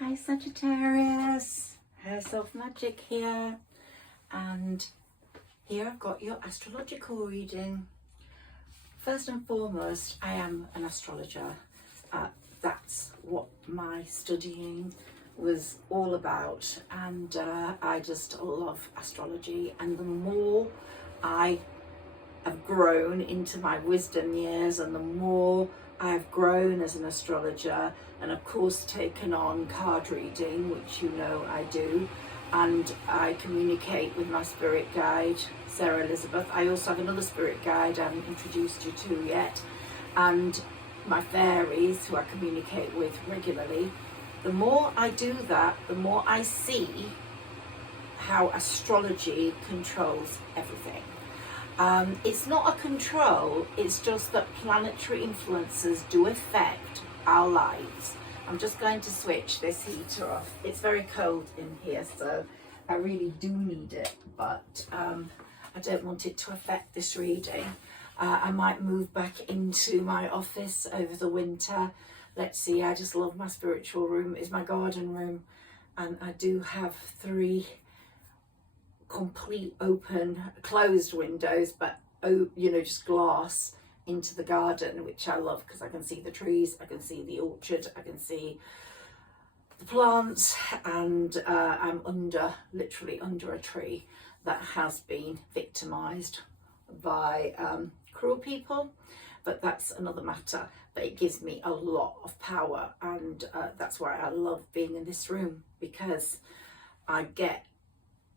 Hi Sagittarius, Higherself Magic here, and here I've got your astrological reading. First and foremost, I am an astrologer. That's what my studying was all about, and I just love astrology. And the more I have grown into my wisdom years, and the more I've grown as an astrologer, and of course taken on card reading, which you know I do, and I communicate with my spirit guide, Sarah Elizabeth. I also have another spirit guide I haven't introduced you to yet, and my fairies, who I communicate with regularly. The more I do that, the more I see how astrology controls everything. It's not a control, it's just that planetary influences do affect our lives. I'm just going to switch this heater off. It's very cold in here, so I really do need it, but I don't want it to affect this reading. I might move back into my office over the winter. Let's see, I just love my spiritual room. It's my garden room, and I do have 3 complete open closed windows, but just glass into the garden, which I love because I can see the trees, I can see the orchard, I can see the plants, and I'm literally under a tree that has been victimized by cruel people, but that's another matter. But it gives me a lot of power, and that's why I love being in this room, because I get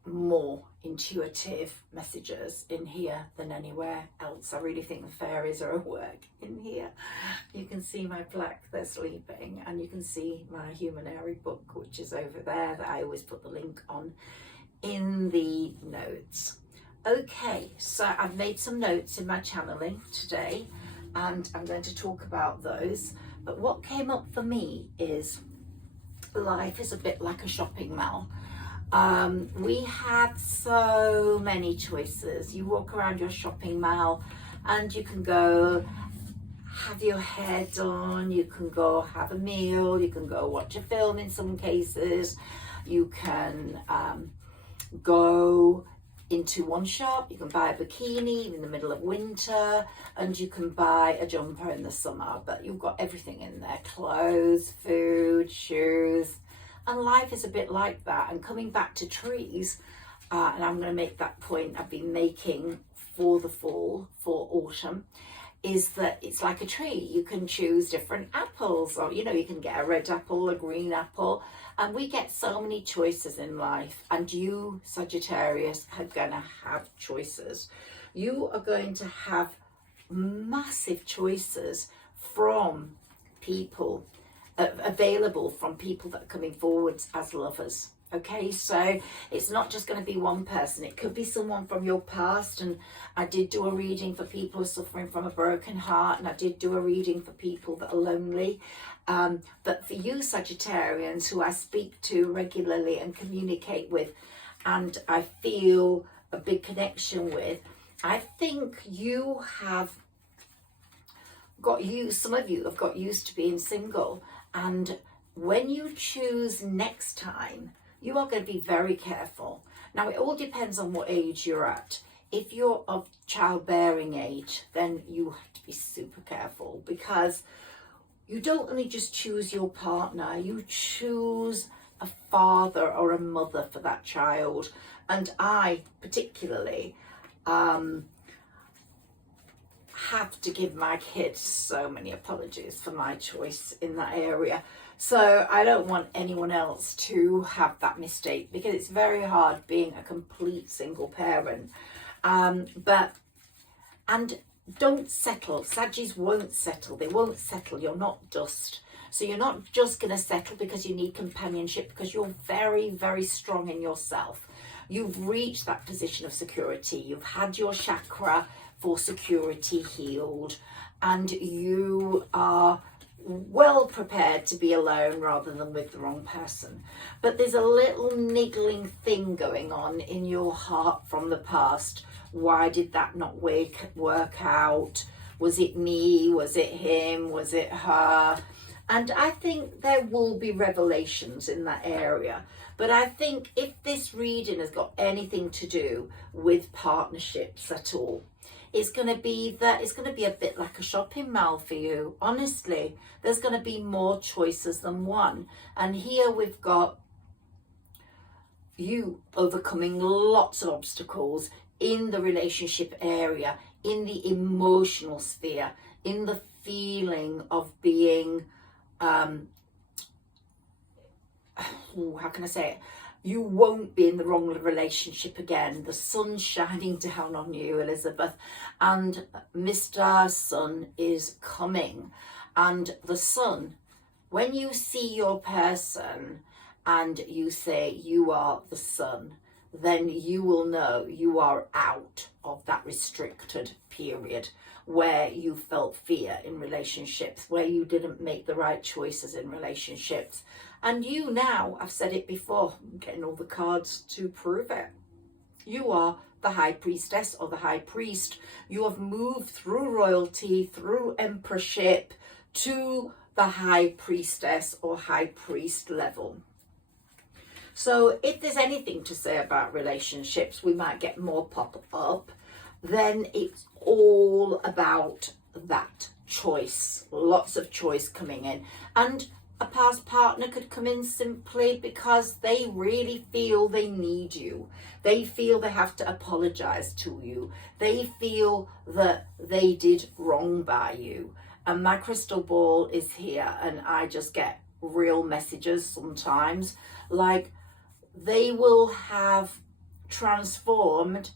more intuitive messages in here than anywhere else. I really think the fairies are at work in here. You can see my black, they're sleeping, and you can see my Humanairy book, which is over there, that I always put the link on in the notes. Okay, so I've made some notes in my channeling today, and I'm going to talk about those. But what came up for me is life is a bit like a shopping mall. We have so many choices. You walk around your shopping mall and you can go have your hair done, you can go have a meal, you can go watch a film in some cases, you can go into one shop, you can buy a bikini in the middle of winter, and you can buy a jumper in the summer, but you've got everything in there: clothes, food, shoes. And life is a bit like that. And coming back to trees, and I'm going to make that point I've been making for the fall, for autumn, is that it's like a tree. You can choose different apples, or you can get a red apple, a green apple, and we get so many choices in life. And you, Sagittarius, are going to have choices. You are going to have massive choices from people, available from people that are coming forwards as lovers. Okay, so it's not just going to be one person. It could be someone from your past, and I did do a reading for people who are suffering from a broken heart, and I did do a reading for people that are lonely. But for you Sagittarians, who I speak to regularly and communicate with, and I feel a big connection with, I think you have got used, some of you have got used to being single. And when you choose next time, you are going to be very careful. Now, it all depends on what age you're at. If you're of childbearing age, then you have to be super careful, because you don't only just choose your partner, you choose a father or a mother for that child. And I particularly have to give my kids so many apologies for my choice in that area. So I don't want anyone else to have that mistake, because it's very hard being a complete single parent. And don't settle. Saggis won't settle. They won't settle. You're not dust. So you're not just going to settle because you need companionship, because you're very, very strong in yourself. You've reached that position of security. You've had your chakra for security healed, and you are well prepared to be alone rather than with the wrong person. But there's a little niggling thing going on in your heart from the past. Why did that not work out? Was it me? Was it him? Was it her? And I think there will be revelations in that area. But I think if this reading has got anything to do with partnerships at all, it's going to be a bit like a shopping mall for you. Honestly, there's going to be more choices than one. And here we've got you overcoming lots of obstacles in the relationship area, in the emotional sphere, in the feeling of being, how can I say it? You won't be in the wrong relationship again. The sun's shining down on you, Elizabeth, and Mr. Sun is coming. And the sun, when you see your person and you say you are the sun, then you will know you are out of that restricted period where you felt fear in relationships, where you didn't make the right choices in relationships. And you now, I've said it before, I'm getting all the cards to prove it. You are the high priestess or the high priest. You have moved through royalty, through emperorship to the high priestess or high priest level. So if there's anything to say about relationships, we might get more pop up, then it's all about that choice, lots of choice coming in. And a past partner could come in simply because they really feel they need you. They feel they have to apologize to you. They feel that they did wrong by you. And my crystal ball is here, and I just get real messages sometimes, like they will have transformed.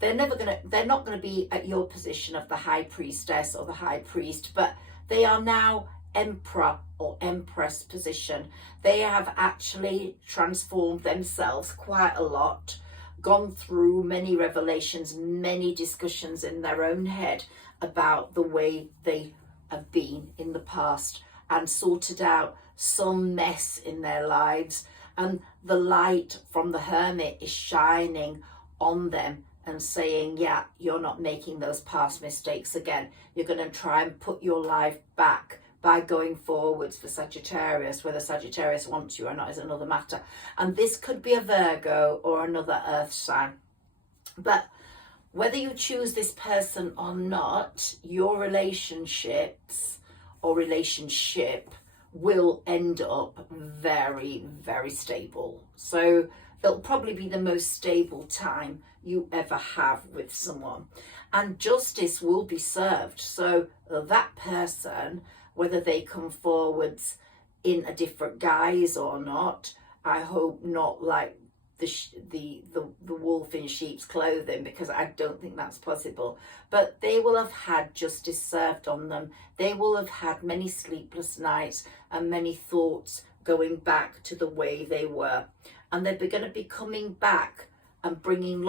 They're not going to be at your position of the high priestess or the high priest, but they are now emperor or empress position. They have actually transformed themselves quite a lot, gone through many revelations, many discussions in their own head about the way they have been in the past, and sorted out some mess in their lives. And the light from the Hermit is shining on them and saying, yeah, you're not making those past mistakes again. You're going to try and put your life back by going forwards for Sagittarius. Whether Sagittarius wants you or not is another matter. And this could be a Virgo or another earth sign. But whether you choose this person or not, your relationships or relationship will end up very, very stable. So it'll probably be the most stable time you ever have with someone. And justice will be served. So that person, whether they come forwards in a different guise or not, I hope not like the wolf in sheep's clothing, because I don't think that's possible. But they will have had justice served on them. They will have had many sleepless nights and many thoughts going back to the way they were. And they're going to be coming back and bringing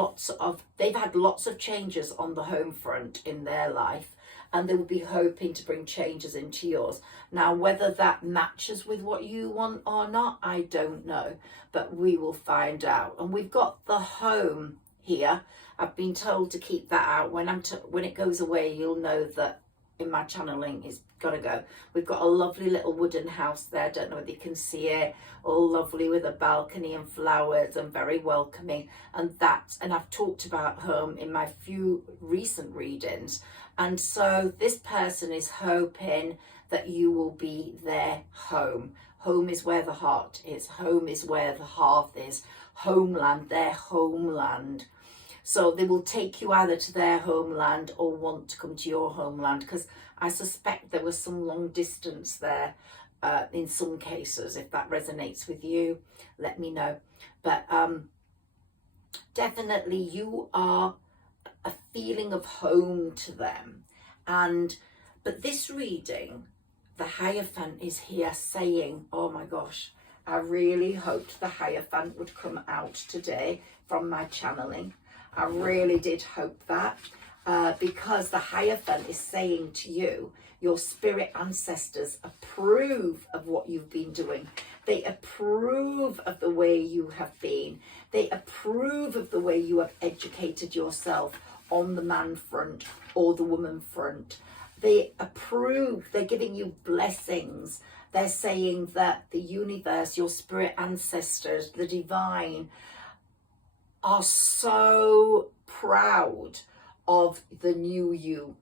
they've had lots of changes on the home front in their life, and they will be hoping to bring changes into yours. Now, whether that matches with what you want or not, I don't know, but we will find out. And we've got the home here. I've been told to keep that out. When it goes away, you'll know that in my channeling it's got to go. We've got a lovely little wooden house there. I don't know whether you can see it. All lovely with a balcony and flowers and very welcoming. And I've talked about home in my few recent readings. And so this person is hoping that you will be their home. Home is where the heart is. Home is where the hearth is. Homeland, their homeland. So they will take you either to their homeland or want to come to your homeland, because I suspect there was some long distance there in some cases. If that resonates with you, let me know. But definitely you are a feeling of home to them. But this reading, the Hierophant is here saying, oh my gosh, I really hoped the Hierophant would come out today from my channeling. I really did hope that, because the Hierophant is saying to you, your spirit ancestors approve of what you've been doing. They approve of the way you have been. They approve of the way you have educated yourself on the man front or the woman front. They approve. They're giving you blessings They're saying that the universe, your spirit ancestors, the divine, are so proud of the new you.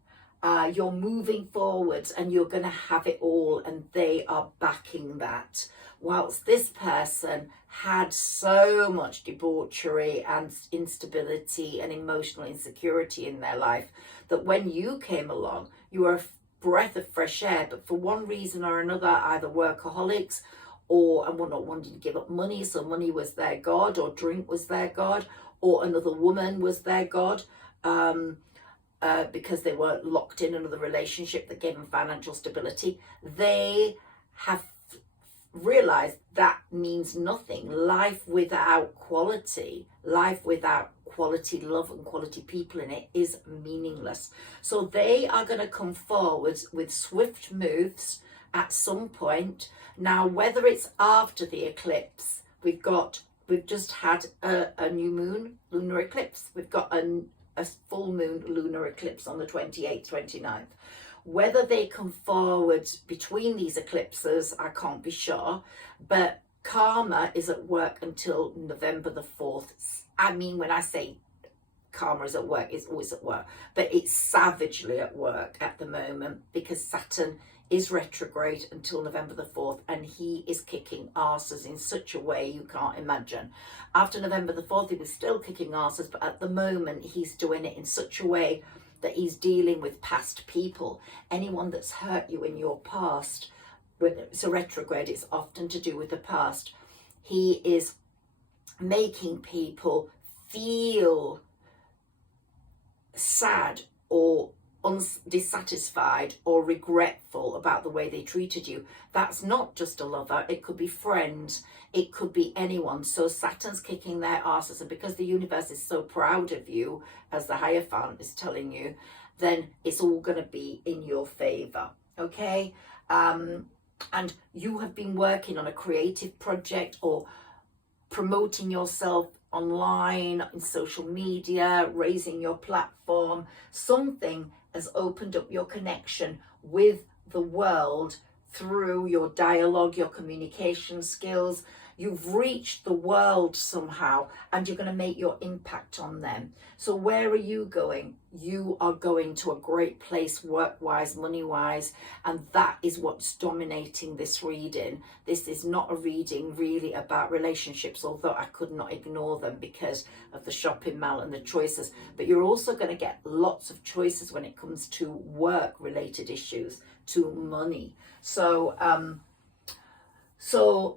You're moving forwards and you're going to have it all, and they are backing that. Whilst this person had so much debauchery and instability and emotional insecurity in their life, that when you came along, you were a breath of fresh air, but for one reason or another, either workaholics or and not wanting to give up money, so money was their god, or drink was their god, or another woman was their god, because they were locked in another relationship that gave them financial stability. They have realized that means nothing. Life without quality love and quality people in it is meaningless. So they are going to come forward with swift moves at some point. Now, whether it's after the eclipse, we've just had a new moon lunar eclipse. We've got a full moon lunar eclipse on the 28th, 29th. Whether they come forward between these eclipses, I can't be sure, but karma is at work until November the 4th. I mean, when I say karma is at work, it's always at work, but it's savagely at work at the moment because Saturn is retrograde until November the 4th, and he is kicking arses in such a way you can't imagine. After November the 4th, he was still kicking arses, but at the moment he's doing it in such a way that he's dealing with past people. Anyone that's hurt you in your past, when it's a retrograde, it's often to do with the past. He is making people feel sad or dissatisfied or regretful about the way they treated you. That's not just a lover, it could be friends, it could be anyone. So Saturn's kicking their asses, and because the universe is so proud of you, as the Hierophant is telling you, then it's all going to be in your favor. Okay, and you have been working on a creative project or promoting yourself online, in social media, raising your platform. Something has opened up your connection with the world through your dialogue, your communication skills. You've reached the world somehow, and you're going to make your impact on them. So where are you going? You are going to a great place, work-wise, money-wise, and that is what's dominating this reading. This is not a reading really about relationships, although I could not ignore them because of the shopping mall and the choices. But you're also going to get lots of choices when it comes to work-related issues, to money. So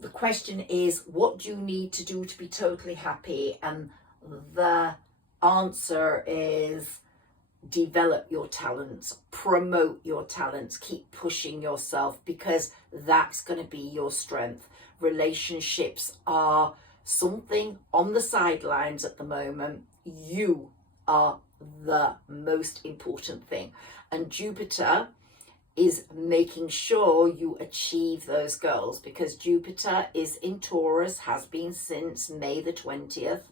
the question is, what do you need to do to be totally happy? And the answer is develop your talents, promote your talents, keep pushing yourself, because that's going to be your strength. Relationships are something on the sidelines at the moment. You are the most important thing. And Jupiter is making sure you achieve those goals, because Jupiter is in Taurus, has been since May the 20th,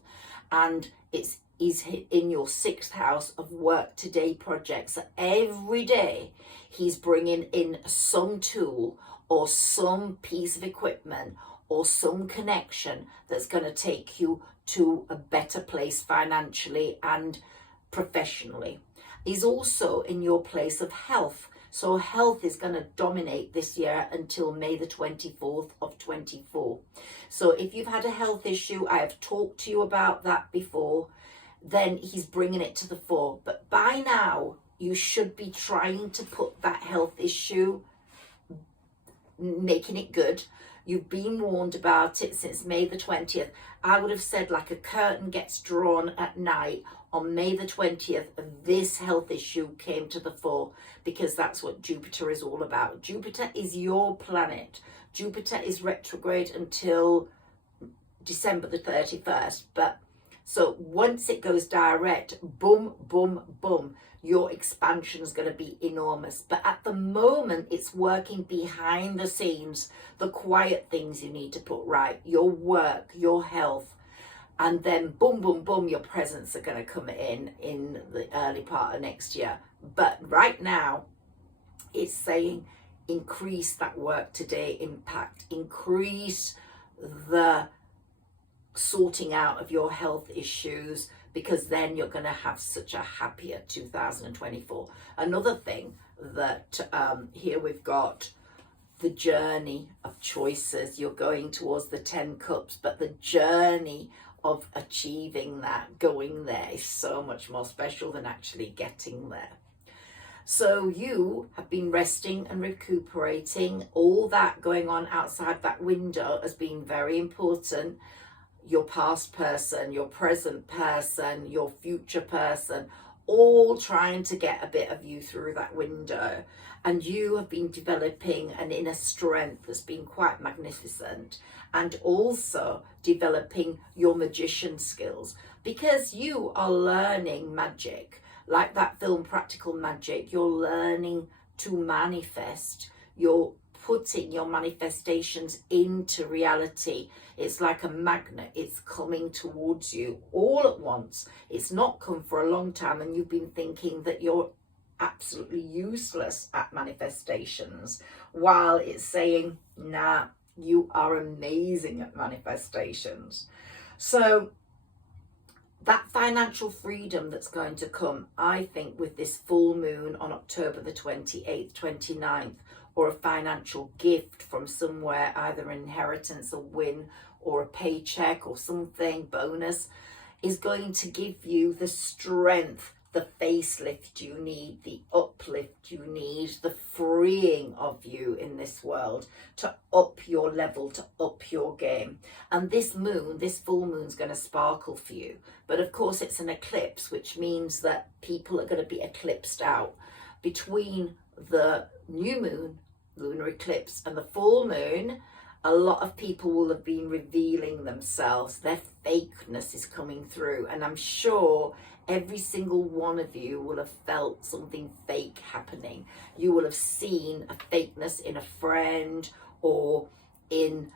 and is in your 6th house of work today projects. So every day he's bringing in some tool or some piece of equipment or some connection that's going to take you to a better place financially and professionally. He's also in your place of health. So health is going to dominate this year until May the 24th of 24. So if you've had a health issue, I have talked to you about that before, then he's bringing it to the fore. But by now, you should be trying to put that health issue, making it good. You've been warned about it since May the 20th. I would have said like a curtain gets drawn at night. On May the 20th, this health issue came to the fore, because that's what Jupiter is all about. Jupiter is your planet. Jupiter is retrograde until December the 31st. But so once it goes direct, boom, boom, boom, your expansion is going to be enormous. But at the moment, it's working behind the scenes, the quiet things you need to put right, your work, your health. And then boom, boom, boom, your presents are going to come in the early part of next year. But right now, it's saying increase that work today impact, increase the sorting out of your health issues, because then you're going to have such a happier 2024. Another thing that here we've got the journey of choices. You're going towards the 10 cups, but the journey of achieving that, going there, is so much more special than actually getting there. So you have been resting and recuperating. All that going on outside that window has been very important. Your past person, your present person, your future person, all trying to get a bit of you through that window. And you have been developing an inner strength that's been quite magnificent, and also developing your magician skills, because you are learning magic. Like that film Practical Magic, you're learning to manifest. You're putting your manifestations into reality. It's like a magnet. It's coming towards you all at once. It's not come for a long time, and you've been thinking that you're absolutely useless at manifestations, while it's saying, nah, you are amazing at manifestations. So that financial freedom that's going to come, I think, with this full moon on October the 28th, 29th, or a financial gift from somewhere, either an inheritance, a win, or a paycheck or something, bonus, is going to give you the strength, the facelift you need, the uplift you need, the freeing of you in this world to up your level, to up your game. And this moon, this full moon, is going to sparkle for you. But of course it's an eclipse, which means that people are going to be eclipsed out. Between the new moon, lunar eclipse, and the full moon, a lot of people will have been revealing themselves. Their fakeness is coming through, and I'm sure every single one of you will have felt something fake happening. You will have seen a fakeness in a friend or in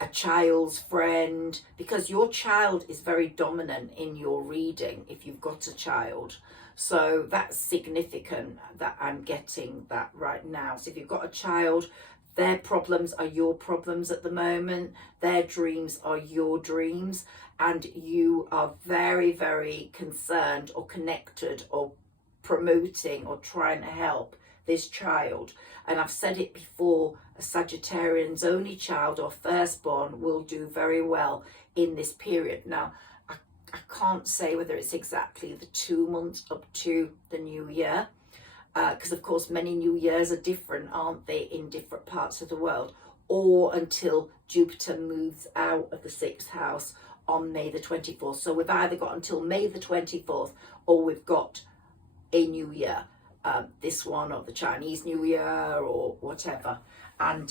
a child's friend, because your child is very dominant in your reading if you've got a child. So that's significant that I'm getting that right now. So if you've got a child, their problems are your problems at the moment. Their dreams are your dreams. And you are very, very concerned or connected or promoting or trying to help this child. And I've said it before, a Sagittarian's only child or firstborn will do very well in this period. Now, I can't say whether it's exactly the 2 months up to the new year, because of course many new years are different, aren't they, in different parts of the world, or until Jupiter moves out of the 6th house on May the 24th. So we've either got until May the 24th, or we've got a new year, this one, or the Chinese New Year, or whatever. And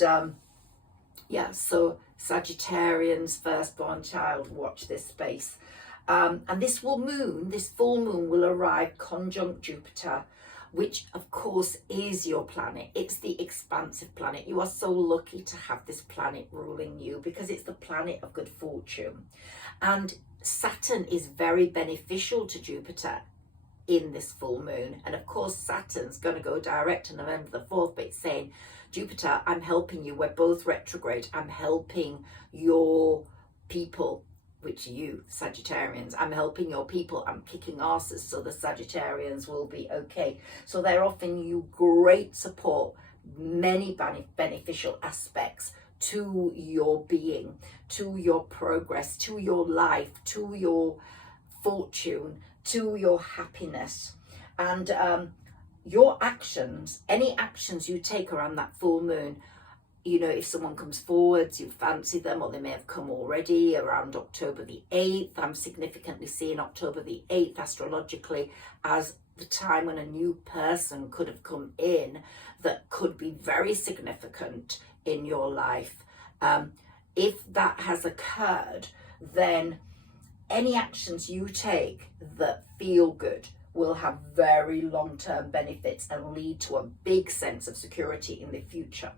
yeah, so Sagittarians, firstborn child, watch this space. And this full moon will arrive conjunct Jupiter, which of course is your planet. It's the expansive planet. You are so lucky to have this planet ruling you, because it's the planet of good fortune. And Saturn is very beneficial to Jupiter in this full moon. And of course, Saturn's going to go direct on November the 4th, but it's saying, Jupiter, I'm helping you. We're both retrograde. I'm helping your people, which are you, Sagittarians. I'm helping your people. I'm kicking asses so the Sagittarians will be okay. So they're offering you great support, many beneficial aspects to your being, to your progress, to your life, to your fortune, to your happiness. And your actions, any actions you take around that full moon, you know, if someone comes forwards, you fancy them, or they may have come already around October the 8th. I'm significantly seeing October the 8th astrologically as the time when a new person could have come in that could be very significant in your life. If that has occurred, then any actions you take that feel good will have very long-term benefits and lead to a big sense of security in the future.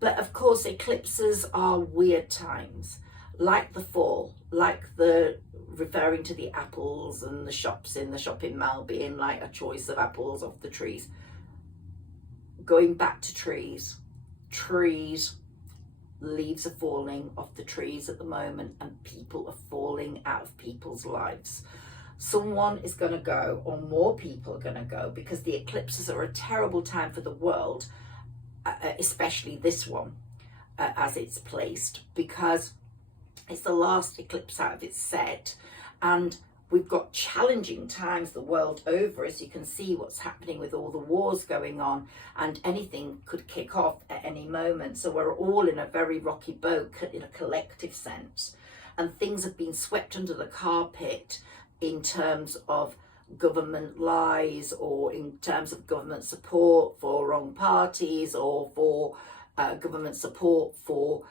But of course, eclipses are weird times, like the fall, like the referring to the apples and the shops in the shopping mall being like a choice of apples off the trees. going back to trees, leaves are falling off the trees at the moment, and people are falling out of people's lives. Someone is going to go, or more people are going to go, because the eclipses are a terrible time for the world, especially this one, as it's placed, because it's the last eclipse out of its set, and we've got challenging times the world over, as you can see what's happening with all the wars going on, and anything could kick off at any moment. So we're all in a very rocky boat in a collective sense, and things have been swept under the carpet in terms of government lies, or in terms of government support for wrong parties, or for government support for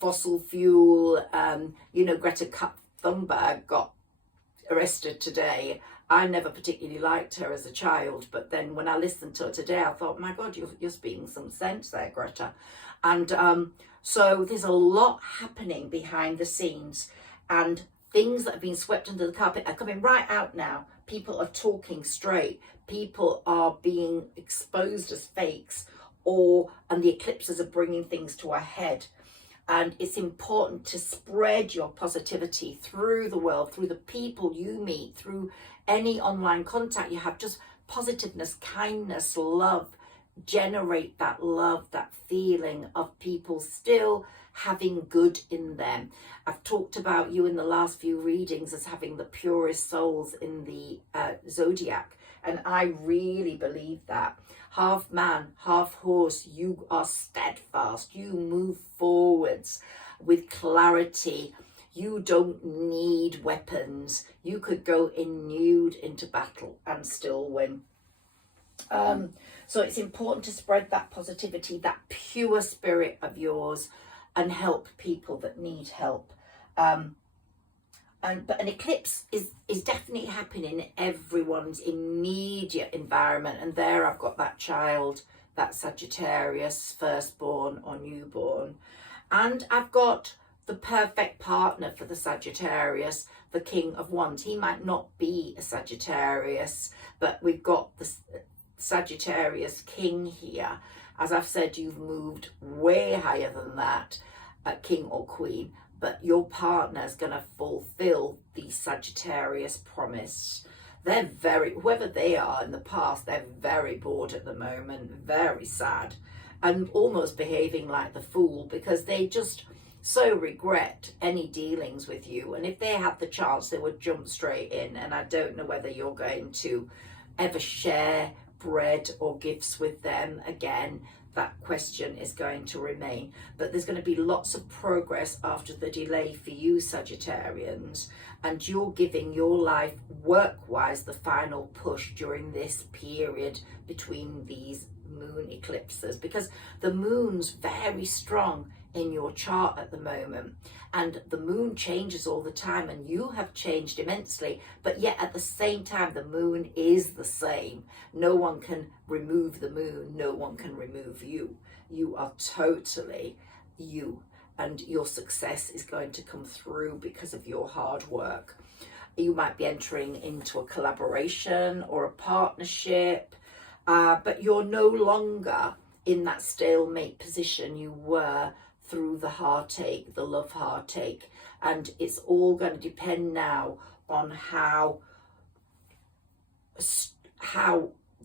fossil fuel. You know, Greta Thunberg got arrested today. I never particularly liked her as a child, but then when I listened to her today, I thought, my God, you're speaking some sense there, Greta. And so there's a lot happening behind the scenes, and things that have been swept under the carpet are coming right out now. People are talking straight. People are being exposed as fakes, and the eclipses are bringing things to a head. And it's important to spread your positivity through the world, through the people you meet, through any online contact you have. Just positiveness, kindness, love. Generate that love, that feeling of people still having good in them. I've talked about you in the last few readings as having the purest souls in the zodiac, and I really believe that. Half man, half horse, you are steadfast, you move forwards with clarity. You don't need weapons. You could go in nude into battle and still win. So it's important to spread that positivity, that pure spirit of yours, and help people that need help. But an eclipse is definitely happening in everyone's immediate environment. And there I've got that child, that Sagittarius, firstborn or newborn. And I've got the perfect partner for the Sagittarius, the King of Wands. He might not be a Sagittarius, but we've got the Sagittarius King here. As I've said, you've moved way higher than that, King or Queen, but your partner is going to fulfill the Sagittarius promise. They're whoever they are in the past, they're very bored at the moment, very sad, and almost behaving like the fool, because they just so regret any dealings with you. And if they had the chance, they would jump straight in. And I don't know whether you're going to ever share bread or gifts with them again. That question is going to remain, but there's going to be lots of progress after the delay for you Sagittarians, and you're giving your life work-wise the final push during this period between these moon eclipses, because the moon's very strong in your chart at the moment, and the moon changes all the time, and you have changed immensely, but yet at the same time the moon is the same. No one can remove the moon, no one can remove you. You are totally you, and your success is going to come through because of your hard work. You might be entering into a collaboration or a partnership, but you're no longer in that stalemate position you were through the heartache, the love heartache. And it's all going to depend now on how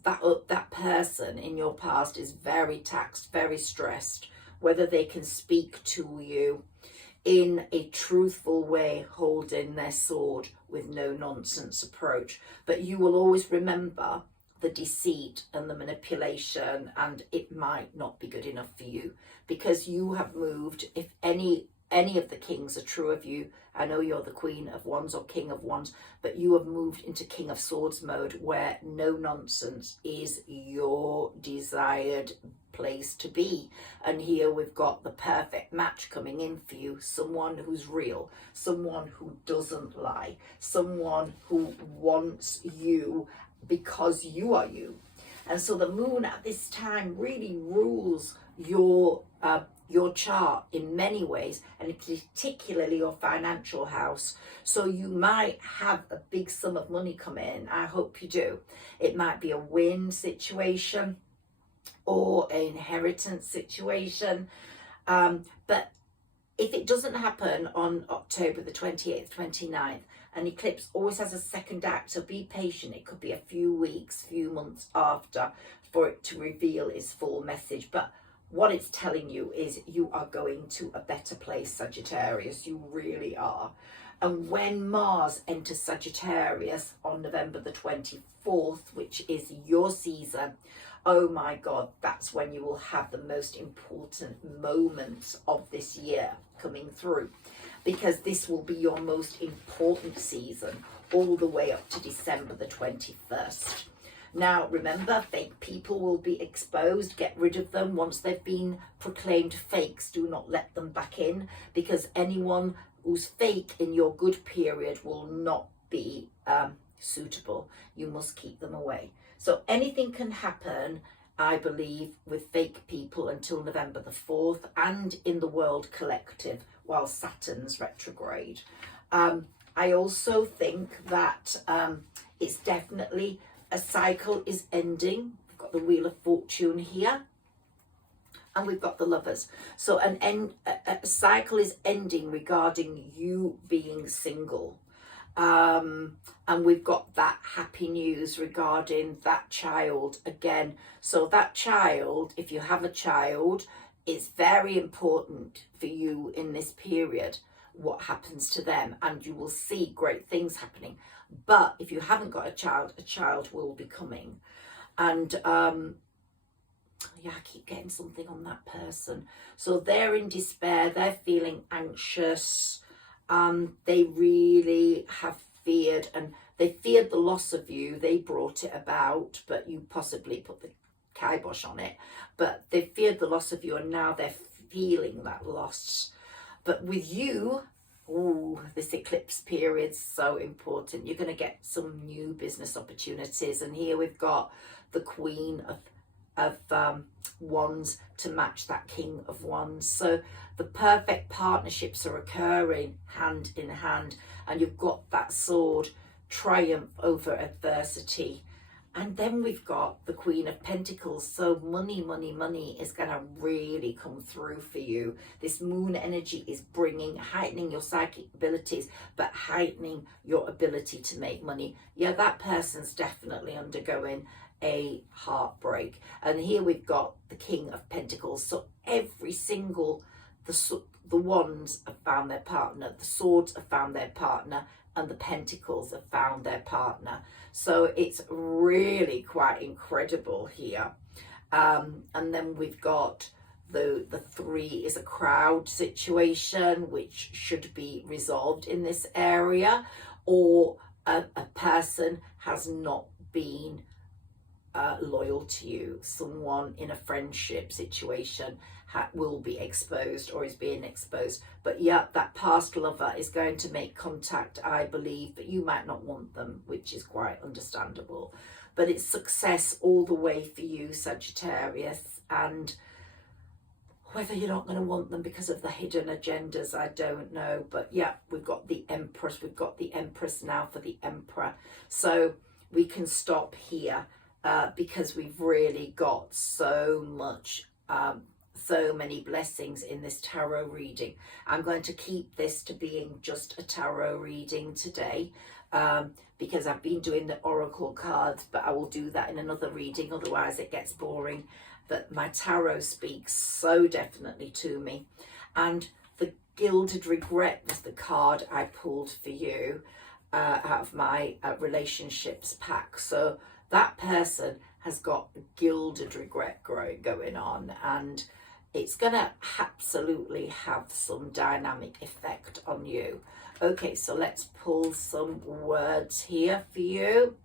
that person in your past is very taxed, very stressed, whether they can speak to you in a truthful way, holding their sword with no nonsense approach. But you will always remember the deceit and the manipulation, and it might not be good enough for you, because you have moved. If any of the kings are true of you, I know you're the Queen of Wands or King of Wands, but you have moved into King of Swords mode, where no nonsense is your desired place to be. And here we've got the perfect match coming in for you, someone who's real, someone who doesn't lie, someone who wants you because you are you. And so the moon at this time really rules your chart in many ways, and particularly your financial house. So you might have a big sum of money come in. I hope you do. It might be a win situation. or an inheritance situation. But if it doesn't happen on October the 28th, 29th, an eclipse always has a second act, so be patient. It could be a few weeks, few months after for it to reveal its full message. But what it's telling you is you are going to a better place, Sagittarius. You really are. And when Mars enters Sagittarius on November the 24th, which is your season, oh my God, that's when you will have the most important moments of this year coming through, because this will be your most important season all the way up to December the 21st. Now, remember, fake people will be exposed. Get rid of them once they've been proclaimed fakes. Do not let them back in, because anyone who's fake in your good period will not be suitable. You must keep them away. So anything can happen, I believe, with fake people until November the 4th and in the world collective while Saturn's retrograde. I also think that it's definitely a cycle is ending. We've got the Wheel of Fortune here, and we've got the Lovers. So a cycle is ending regarding you being single. And we've got that happy news regarding that child again. So that child, if you have a child, it's very important for you in this period what happens to them, and you will see great things happening. But if you haven't got a child will be coming. And yeah, I keep getting something on that person. So they're in despair, they're feeling anxious. They really have feared, and they feared the loss of you. They brought it about, but you possibly put the kibosh on it. But they feared the loss of you, and now they're feeling that loss. But with you, this eclipse period's so important. You're going to get some new business opportunities. And here we've got the Queen of Wands to match that King of Wands. So the perfect partnerships are occurring hand in hand, and you've got that sword, triumph over adversity. And then we've got the Queen of Pentacles. So money is going to really come through for you. This moon energy is heightening your psychic abilities, but heightening your ability to make money. Yeah, that person's definitely undergoing a heartbreak. And here we've got the King of Pentacles. So every single, the wands have found their partner, the swords have found their partner, and the pentacles have found their partner. So it's really quite incredible here. And then we've got the 3 is a crowd situation, which should be resolved in this area, or a person has not been loyal to you. Someone in a friendship situation will be exposed or is being exposed. But yeah, that past lover is going to make contact, I believe, but you might not want them, which is quite understandable. But it's success all the way for you, Sagittarius. And whether you're not going to want them because of the hidden agendas, I don't know. But yeah, we've got the Empress. We've got the Empress now for the Emperor. So we can stop here. Because we've really got so many blessings in this tarot reading. I'm going to keep this to being just a tarot reading today, because I've been doing the oracle cards, but I will do that in another reading, otherwise it gets boring. But my tarot speaks so definitely to me. And the Gilded Regret was the card I pulled for you out of my relationships pack. So that person has got gilded regret going on, and it's going to absolutely have some dynamic effect on you. Okay, so let's pull some words here for you.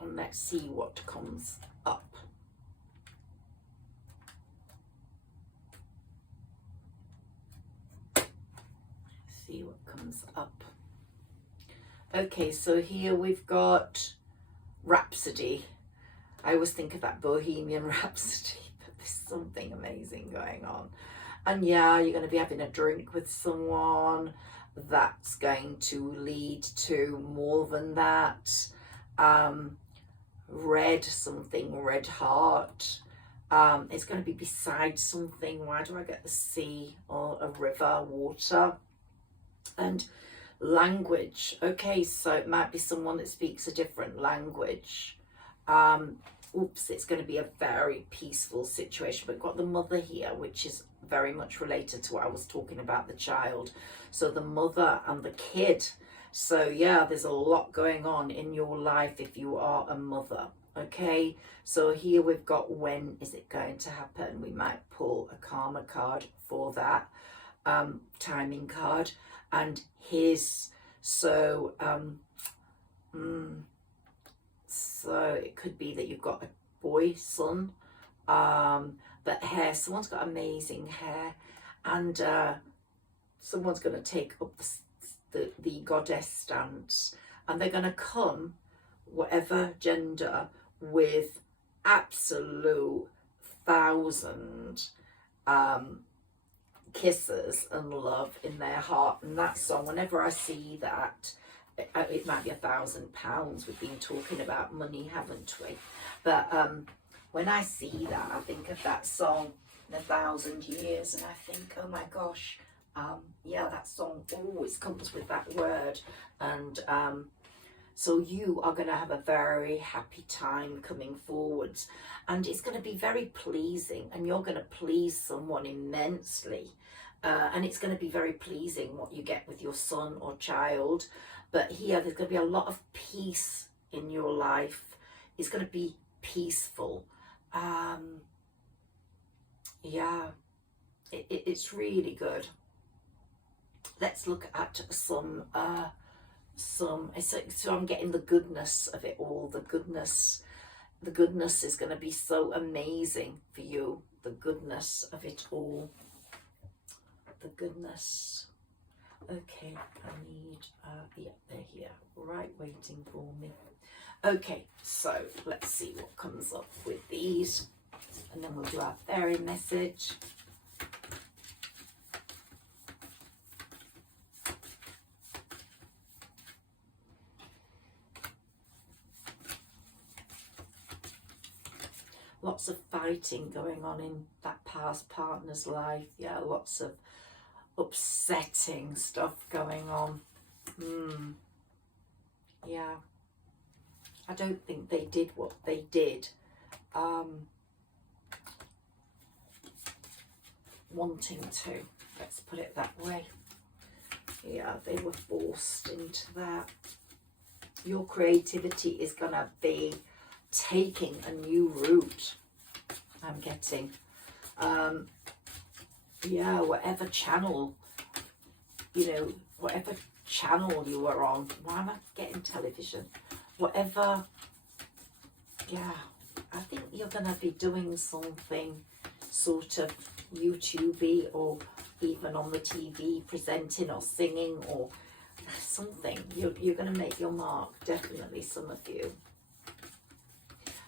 And let's see what comes up. See what comes up. Okay, so here we've got Rhapsody. I always think of that Bohemian Rhapsody, but there's something amazing going on. And yeah, you're going to be having a drink with someone. That's going to lead to more than that. red something, red heart. It's going to be beside something. Why do I get the sea or a river, water? And language. Okay, so it might be someone that speaks a different language. Oops, it's going to be a very peaceful situation. But we've got the mother here, which is very much related to what I was talking about, the child. So the mother and the kid. So yeah, there's a lot going on in your life if you are a mother. Okay, so here we've got, when is it going to happen? We might pull a karma card for that, timing card, and his. So so it could be that you've got a boy, son, but hair, someone's got amazing hair, and someone's going to take up the goddess stance, and they're going to come, whatever gender, with absolute 1,000 kisses and love in their heart. And that song, whenever I see that, it might be £1,000. We've been talking about money, haven't we? But when I see that, I think of that song in 1,000 years, and I think, oh my gosh, yeah, that song always comes with that word. And so you are going to have a very happy time coming forwards, and it's going to be very pleasing, and you're going to please someone immensely, and it's going to be very pleasing what you get with your son or child. But here there's going to be a lot of peace in your life. It's going to be peaceful. Yeah, it's really good. Let's look at some so I'm getting the goodness of it all. The goodness is going to be so amazing for you. The goodness of it all. The goodness. Okay, I need yeah, they're here, right, waiting for me. Okay, so let's see what comes up with these, and then we'll do our fairy message. Lots of fighting going on in that past partner's life. Yeah, lots of upsetting stuff going on. Yeah, I don't think they did what they did wanting to, let's put it that way. Yeah, they were forced into that. Your creativity is gonna be taking a new route, I'm getting. Yeah, whatever channel, whatever channel you were on. Why am I getting television? Whatever, yeah, I think you're going to be doing something sort of YouTube-y, or even on the TV, presenting or singing or something. You're going to make your mark, definitely, some of you.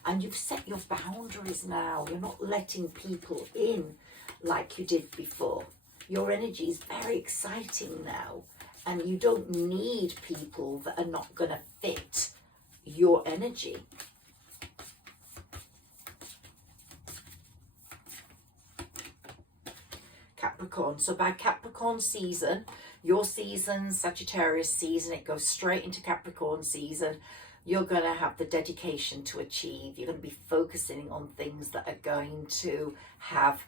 And you've set your boundaries now. You're not letting people in like you did before. Your energy is very exciting now, and you don't need people that are not going to fit your energy. Capricorn. So by Capricorn season, your season, Sagittarius season, it goes straight into Capricorn season. You're going to have the dedication to achieve. You're going to be focusing on things that are going to have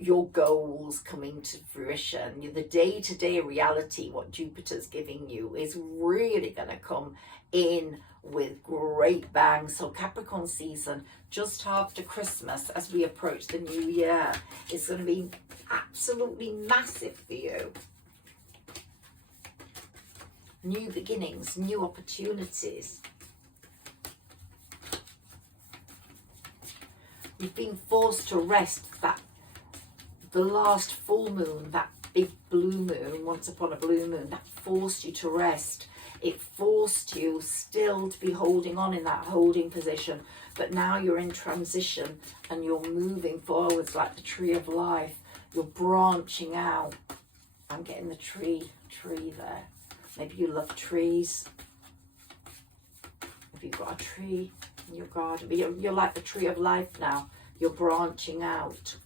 your goals coming to fruition. The day-to-day reality, what Jupiter's giving you, is really going to come in with great bang. So Capricorn season, just after Christmas, as we approach the new year, is going to be absolutely massive for you. New beginnings, new opportunities. You've been forced to rest. That the last full moon, that big blue moon, once upon a blue moon, that forced you to rest. It forced you still to be holding on in that holding position, but now you're in transition and you're moving forwards like the tree of life. You're branching out. I'm getting the tree there. Maybe you love trees. Have you got a tree Your garden. You're like the tree of life now. You're branching out.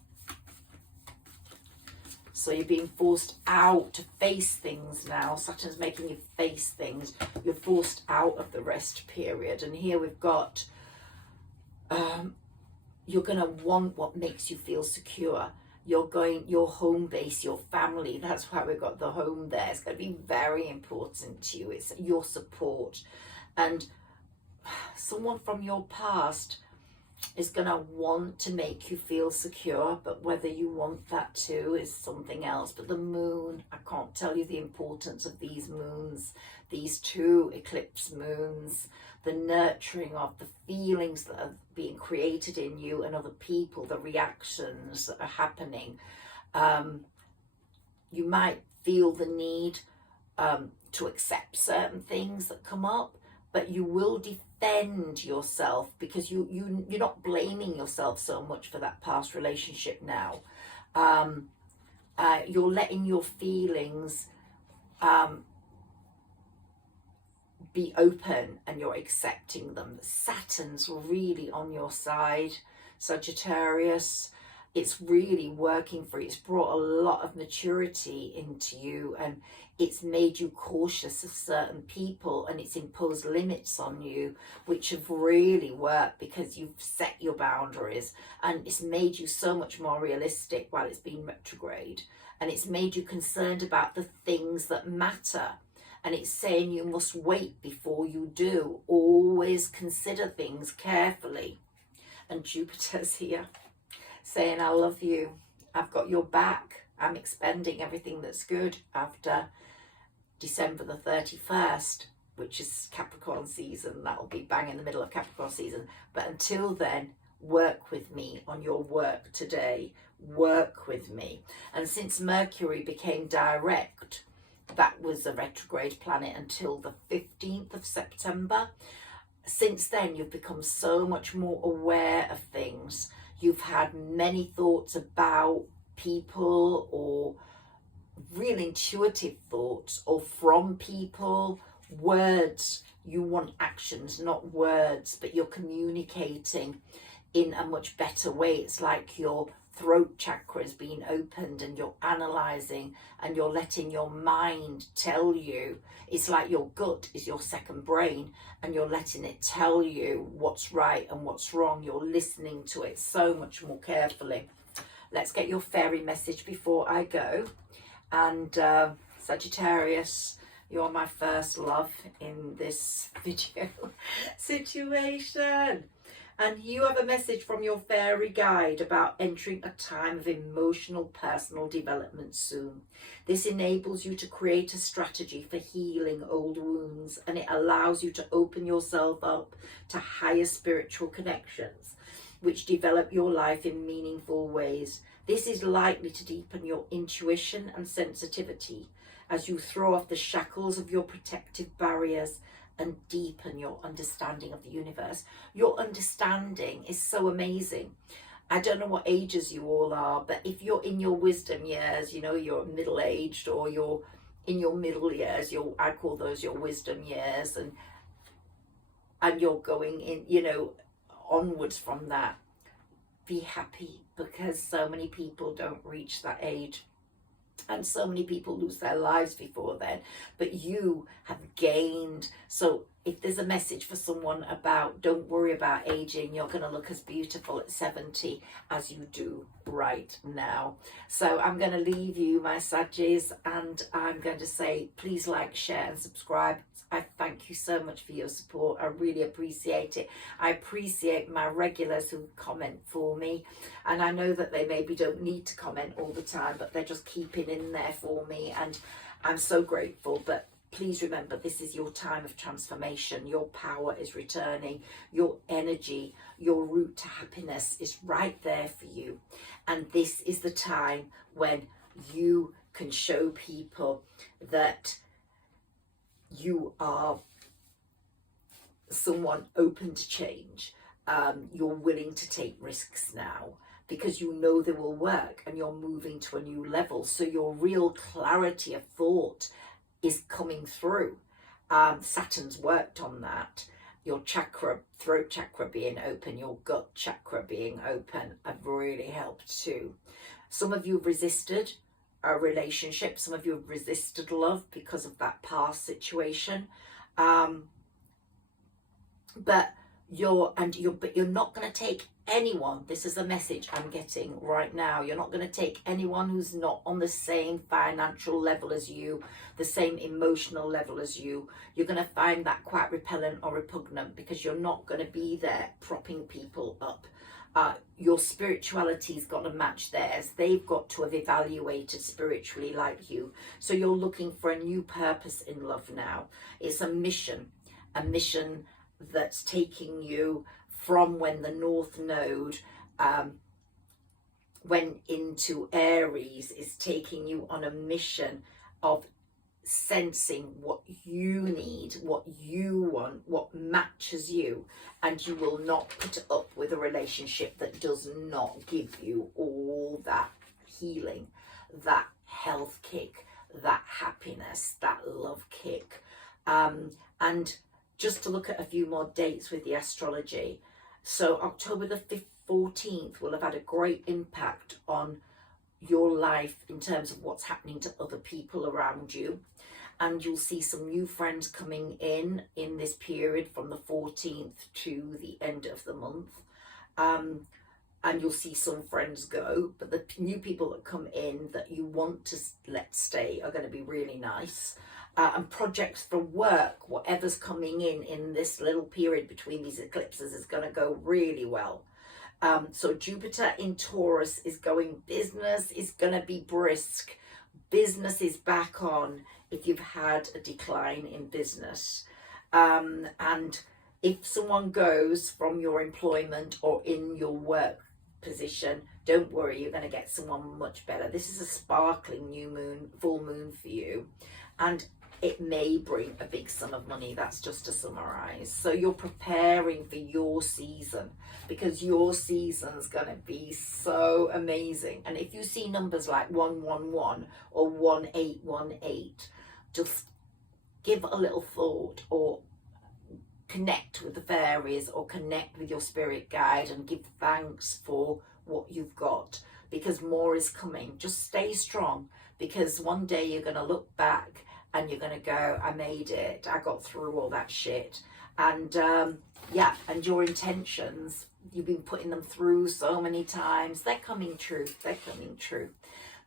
So you're being forced out to face things now. Saturn's making you face things. You're forced out of the rest period. And here we've got, you're going to want what makes you feel secure. Your home base, your family. That's why we've got the home there. It's going to be very important to you. It's your support. And someone from your past is going to want to make you feel secure, but whether you want that too is something else. But the moon, I can't tell you the importance of these moons, these two eclipse moons, the nurturing of the feelings that are being created in you and other people, the reactions that are happening. You might feel the need to accept certain things that come up, but you will defend yourself because you're not blaming yourself so much for that past relationship now. You're letting your feelings be open and you're accepting them. Saturn's really on your side, Sagittarius. It's really working for you. It's brought a lot of maturity into you, and it's made you cautious of certain people, and it's imposed limits on you, which have really worked because you've set your boundaries, and it's made you so much more realistic while it's been retrograde, and it's made you concerned about the things that matter. And it's saying you must wait before you do. Always consider things carefully. And Jupiter's here, saying, I love you. I've got your back. I'm expending everything that's good after December the 31st, which is Capricorn season. That'll be bang in the middle of Capricorn season. But until then, work with me on your work today. Work with me. And since Mercury became direct, that was a retrograde planet until the 15th of September. Since then, you've become so much more aware of things. You've had many thoughts about people, or real intuitive thoughts, or from people, words. You want actions, not words, but you're communicating in a much better way. It's like your throat chakra is being opened and you're analysing and you're letting your mind tell you. It's like your gut is your second brain and you're letting it tell you what's right and what's wrong. You're listening to it so much more carefully. Let's get your fairy message before I go. And Sagittarius, you're my first love in this video situation. And you have a message from your fairy guide about entering a time of emotional personal development soon. This enables you to create a strategy for healing old wounds, and it allows you to open yourself up to higher spiritual connections, which develop your life in meaningful ways. This is likely to deepen your intuition and sensitivity as you throw off the shackles of your protective barriers and deepen your understanding of the universe. Your understanding is so amazing. I don't know what ages you all are, but if you're in your wisdom years, you know, you're middle-aged, or you're in your middle years, I call those your wisdom years, and you're going in, you know, onwards from that, be happy, because so many people don't reach that age. And so many people lose their lives before then, but you have gained. So if there's a message for someone about don't worry about aging, you're going to look as beautiful at 70 as you do right now. So I'm going to leave you, my Saggies, and I'm going to say please like, share and subscribe. I thank you so much for your support. I really appreciate it. I appreciate my regulars who comment for me. And I know that they maybe don't need to comment all the time, but they're just keeping in there for me. And I'm so grateful. But please remember, this is your time of transformation. Your power is returning. Your energy, your route to happiness is right there for you. And this is the time when you can show people that you are someone open to change. You're willing to take risks now because you know they will work, and you're moving to a new level. So your real clarity of thought is coming through. Saturn's worked on that, your chakra, throat chakra being open, your gut chakra being open have really helped too. Some of you have resisted a relationship, some of you have resisted love because of that past situation. But you're not going to take anyone, this is the message I'm getting right now, you're not going to take anyone who's not on the same financial level as you, the same emotional level as you. You're going to find that quite repellent or repugnant, because you're not going to be there propping people up. Your spirituality's got to match theirs. They've got to have evaluated spiritually like you. So you're looking for a new purpose in love now. It's a mission that's taking you from when the North Node went into Aries, is taking you on a mission of sensing what you need, what you want, what matches you, and you will not put up with a relationship that does not give you all that healing, that health kick, that happiness, that love kick. And just to look at a few more dates with the astrology. So October the 14th will have had a great impact on your life in terms of what's happening to other people around you. And you'll see some new friends coming in this period from the 14th to the end of the month. And you'll see some friends go, but the new people that come in that you want to let stay are going to be really nice. And projects for work, whatever's coming in this little period between these eclipses, is going to go really well. So Jupiter in Taurus is going, business is going to be brisk. Business is back on if you've had a decline in business. And if someone goes from your employment or in your work position, don't worry, you're going to get someone much better. This is a sparkling new moon, full moon for you. And it may bring a big sum of money. That's just to summarize. So you're preparing for your season, because your season's going to be so amazing. And if you see numbers like 111 or 1818, just give a little thought, or connect with the fairies, or connect with your spirit guide and give thanks for what you've got, because more is coming. Just stay strong, because one day you're going to look back and you're going to go, I made it, I got through all that shit. And yeah, and your intentions, you've been putting them through so many times, they're coming true, they're coming true.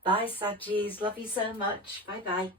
Bye, Saggis, love you so much, bye bye.